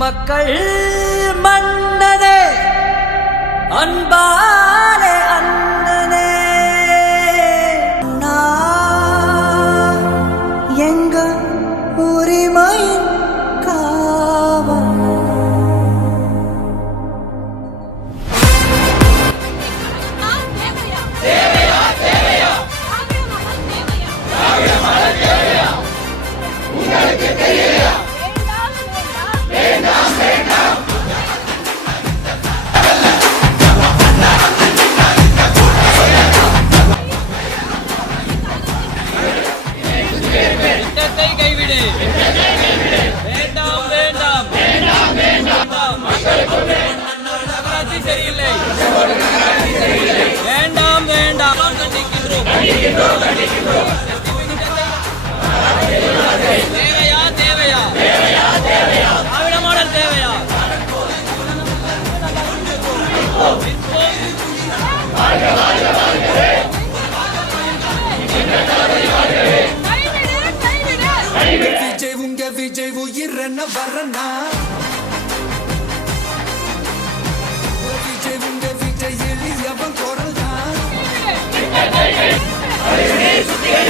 மக்கள் மன்னதே அன்பாலே அண்ணனே. நான் எங்க உரிமையின் காவல். திட்டத்தை வேண்டாம் வேண்டாம். கண்டிக்கின்றோம் தேவையா தேவையா? திராவிட மாடல் தேவையா? விஜய் உங்க விஜய் உயிரன வரனா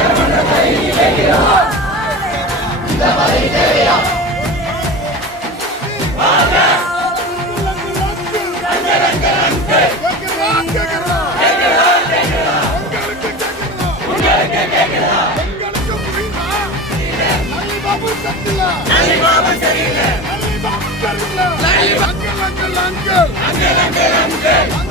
விஜய் உயிரன வரனா. விஜய் உங்க விஜய் எளியவன்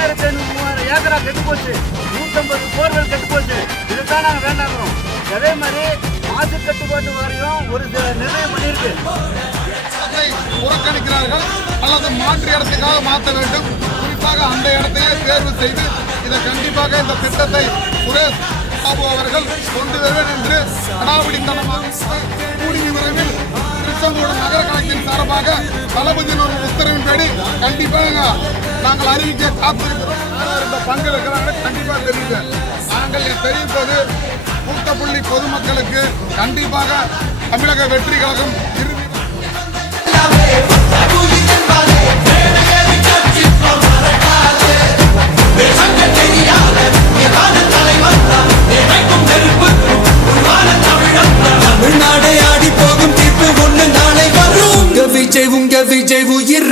ரெண்டாயிரத்தி ஐநூறு மூவாயிரம் ஏக்கரா கெட்டு போச்சு. நூற்றம்பது போர்வெல் கெட்டு போச்சு. இதுதான் நாங்கள் வேண்டாங்கிறோம். அதே மாதிரி மாசு கட்டுப்பாட்டு வாரியம் ஒரு சில நிர்ணயம் பண்ணியிருக்கு. புறக்கணிக்கிறார்கள். அல்லது மாற்று இடத்துக்காக மாற்ற வேண்டும். குறிப்பாக அந்த இடத்தையே தேர்வு செய்து இதை கண்டிப்பாக இந்த திட்டத்தை சுரேஷ் பாபு அவர்கள் கொண்டு வருவேன் என்று அடாவடித்தனமாக கூடிய நகர சார்பாக தளபதியின் ஒரு உத்தரவின்படி கண்டிப்பாக நாங்கள் அறிவிக்க காத்திருக்கிறோம். யார் இந்த பங்கு இருக்கிறாங்க கண்டிப்பாக தெரிவிக்க நாங்கள் தெரிவிப்பது கூட்டப்புள்ளி புள்ளி பொதுமக்களுக்கு கண்டிப்பாக தமிழக வெற்றி கழகம்